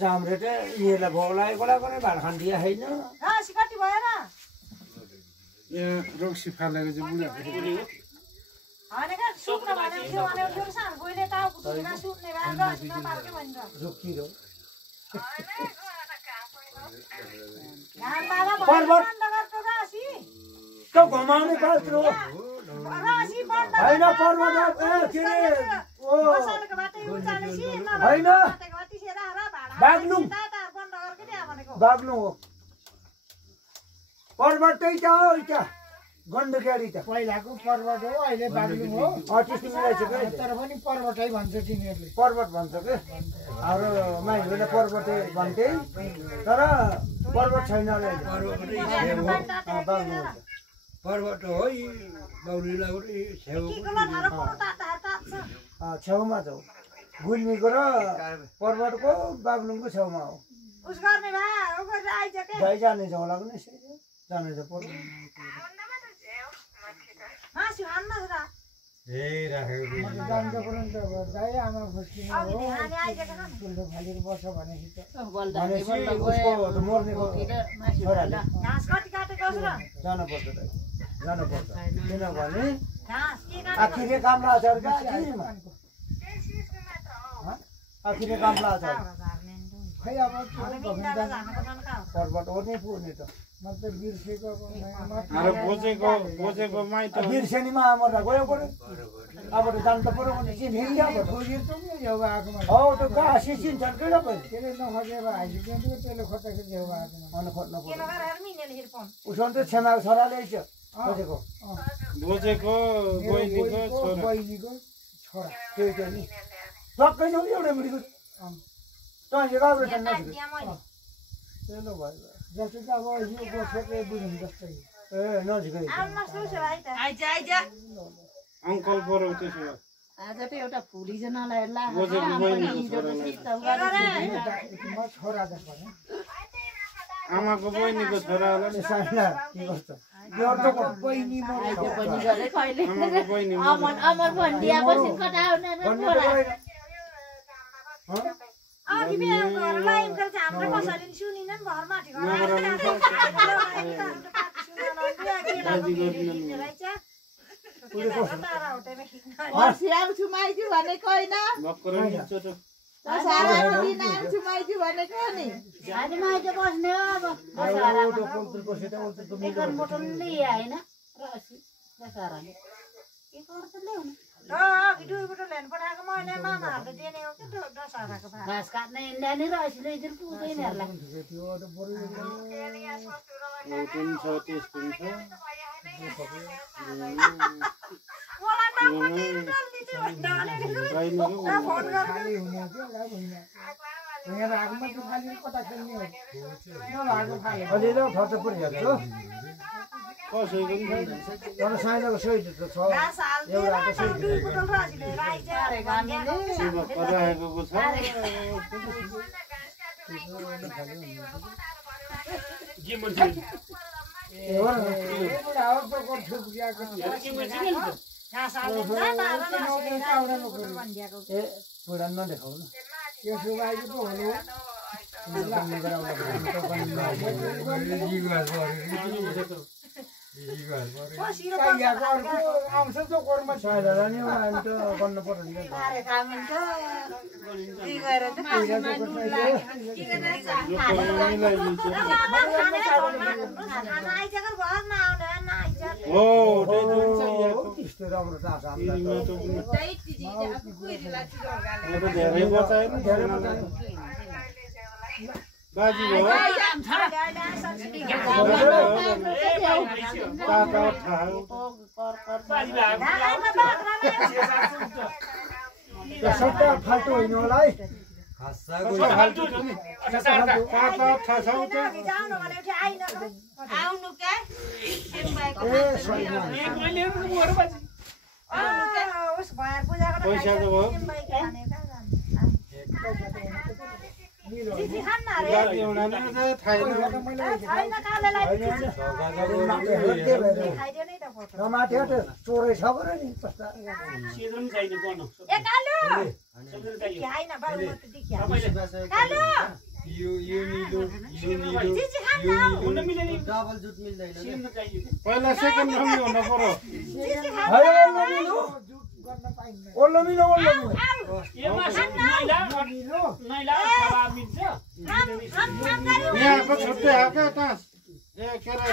जामरेटे येला भोलाय गोला गरे भाड खान्दिया हैन सिकाटी भएर यहाँ रोक्सी फालेको चाहिँ बुढा भनेका सुत्न भनेको थियो भने फेरि सान गइले टाउ कुटुका सुत्ने भए रस्न पार्के भन्छ रुकी रो यहाँ बाबा पर्वत बन्द गर्छ रासी त घमाउने पाल्त्रो रासी बन्द हैन पर्वत ए के रे ओ बसालको बाटै उचाले सी हैन बाटै सेरा र भाडा बाग्लुङ टाटा बन्द गर्के नि भनेको बाग्लुङ हो पर्वतै त हो इटा गण्डकेडी त पहिलाको पर्वत हो अहिले बाग्लुङ हो त्यस्तो मिलाइछ के तर पनि पर्वतै भन्छ तिनीहरूले पर्वत भन्छ के हाम्रो माइहरूले पर्वतै भन्थे तर पर्वत छैन अहिले पर्वत हो यी बाउलीलाको छेउमा छ गुल्मीको र पर्वतको बाग्लुङको छेउमा हो उस गर्ने भए आइज के जाइ जाने छ होला पनि जाने छ पर्वत हाँसी हान्न र दाइ आमा फस्किनु हो ठुलो फालेर बस्छ भनेपछि उसको मर्नेको छोराले घाँस कति काटेको छ र जानुपर्छ किनभने घाँस के आखिरे काम लाग्छ आखिरे काम लाग्छ खै अब पर्वत हो नै पुग्ने त मतलब बिर्सेको अरे बोजेको माइत बिर्सेनीमा मर्दा गयो पऱ्यो अब त जानु त पऱ्यो भने चाहिँ हिँड्या झेउमा आएकोमा हौ त कहाँ सिसिन्छ किन पऱ्यो त्यसले नखसेर हाइसिक्यो त्यसले खोज्दाखेरि झेउमा आएकोमा अनि खोज्नु के पऱ्यो लगाएर मिनेले हिर्पन उसमा त छेमाको छोरा ल्याइछ खोजेको बोजेको बहिनीको छोरा त्यही त्यो नि टक्कै छ एउटा मिलेको तैँले राम्रो छ नजिकै त्यसले भयो जस्तो कि अब यो गोठे बुझौँ जस्तै ए नजिकै अङ्कल पऱ्यो त्यसो भए आज त एउटा फुली चाहिँ नलाएर छोरा जस्तो आमाको बहिनीको छोरा होला नि साइला के गर्छ बहिनी आमाको बहिनी अमर भन्डियापछि कटाउन अघि बिहा गरेर लाइन गर्छ हाम्रो कसैले सुनिन नि घरमा आउँछु माइजू भनेको होइन आउँछु माइजू भनेको नि माइजू बस्ने अब मोटन होइन घाँस काट्ने इन्डिया नि रसीले पुग्दैनहरूलाई अलि खर्च परिहाल्छ तर साइलाको सही त छ एउटा त सही राखेको छ पुरा नदेखाउ न यसो बाहिर पो हो आउँछ त कर्म साइला नि अनि त गर्नु पर्यो नि त्यस्तो राम्रो चास बाजी भयो सट्टा फाल्टो होइन होला है पैसा त भयो चिची खान्न अरे एउटा नि अझै थाहै छैन छैन कालेलाई खाइदियो नि त फोटो टमाटे चोरै छ भने नि कस्ता ए कालु खाइन बाबु म त देखिया कालु चिची खान्न डबल जुट मिल्दैन पहिला सेकेन्ड नम्बर हुन पर्यो चिची खान्न ओल्लो मिलो यहाँको छुट्टै हो क्या टाँस ए के अरे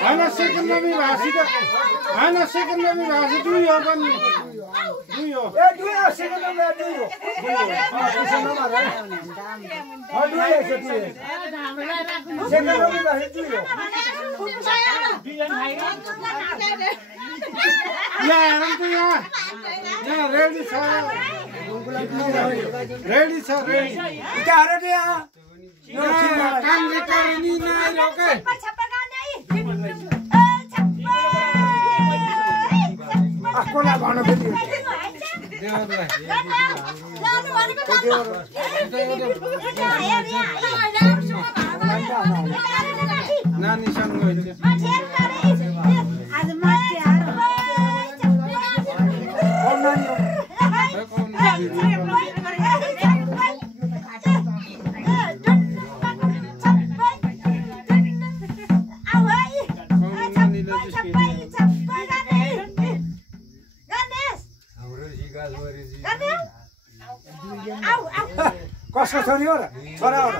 होइन सेकेन्ड नम्बर भाषी त होइन सेकेन्ड नम्बर भाषी दुई हो पनि दुई हो सेकेन्ड नम्बर यहाँ रेडी छ रेडी छ रेडी काम रेकर्ड नि नआइरोके कसलाई भन्नु फेरि नानीसँग कसको छोरी हो र छोरा हो र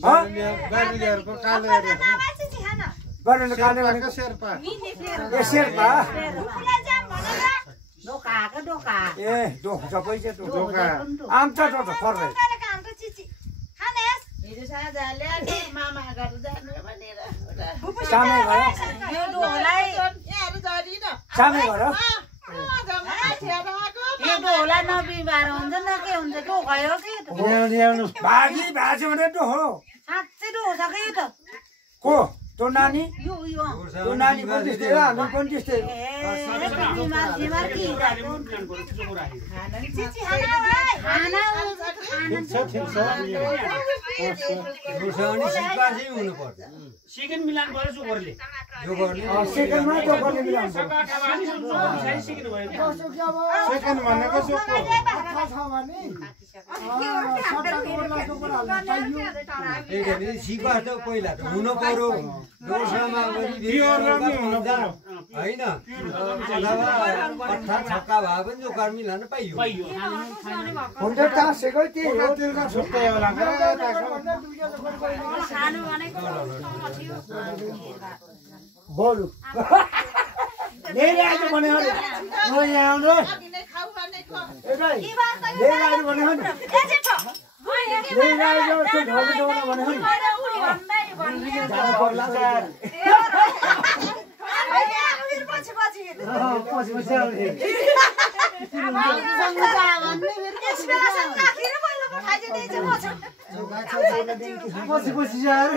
बारीहरूको काले गरेर काले भनेको शेर्पा ए शेर्पा ए डोका सबै चाहिँ ढोका आम छ त फर्दै सामै घर सामै घर नबिमार हुन्छ न के हुन्छ त्यो भयो कि भागी भाँच्यो भने त हो साँच्चै त हो सके त को तँ नानी यो तँ नानी पनि त्यस्तै हो हामी पनि त्यस्तै सेकेन्ड मिलान गर्यो जोगरले सेकेन्डमा त्यो गर्ने मिलाउँछ सेकेन्ड भनेको चाहिँ सिका त पहिला त हुनु पर्यो होइन अठार छक्का भए पनि जोकर मिलान पाइयो हुन्छ टाँसेकै त्यही हो तिलका छुट्टै होला बरु लिएर आएको भन्यो नि म यहाँ आउनु लिएर आएको भन्यो नि लिएर आएको त्यो ढोका ढोका भन्यो नि जानु पर्ला पछि पछि आउने पछि पछि जाएर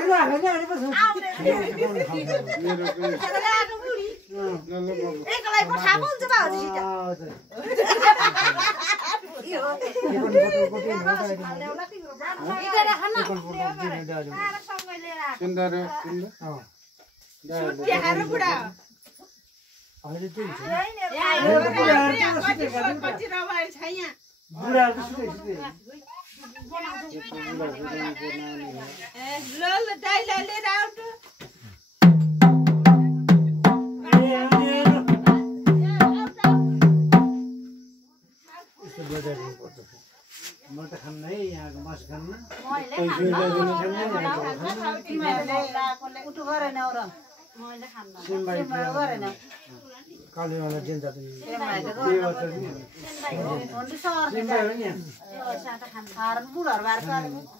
म त खान्न है यहाँको मासु खान्न कालीवाला जेन्दा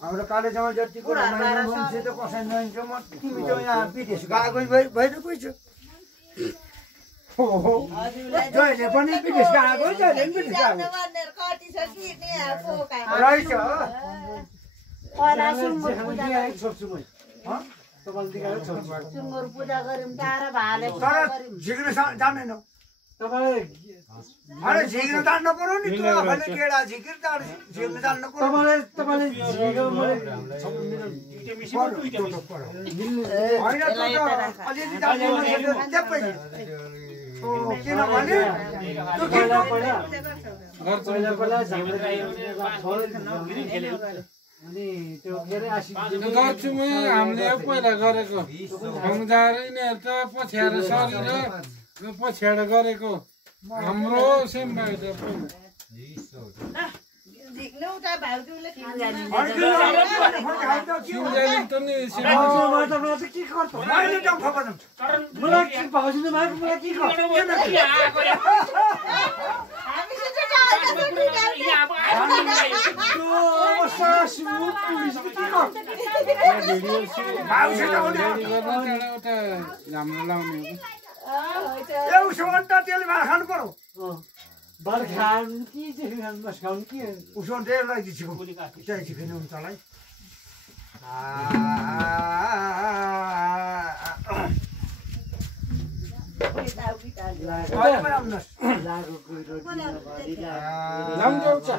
हाम्रो कालेजमा जति कुरा मान्छे त कसै नहिन्छ म तिमी त यहाँ विदेश गएको भइरहेको छु जहिले पनि विदेश गएको जहिले पनि विदेश गएको रहेछ छोड्छु म सुँगुर पूजा गऱ्यौँ टाढा भाले पूजा तर गऱ्यौँ झिक्न जान्दैनौ अरे झिक्न जान्नु पर्यो नि तँ आफैले केडा झिक्न जान्नु पर्यो होइन अलिअलि जान्ने मान्छेले ट्याप्पै किनभने गर्छु म हामीले पहिला गरेको भङ्गार यिनीहरू त पछ्याएर सरेर पछ्याएर गरेको हाम्रो सेम भयो त झिक्नु उता भाउजूले सिन्जाली त नि मैले त फकाउँछु हाम्रो लाउने उसो अन्त त्यसले भात खानु पर्यो उसो त्यसलाई झिक्नु त्यही झिक्ने हुन्छ होला लाउँछ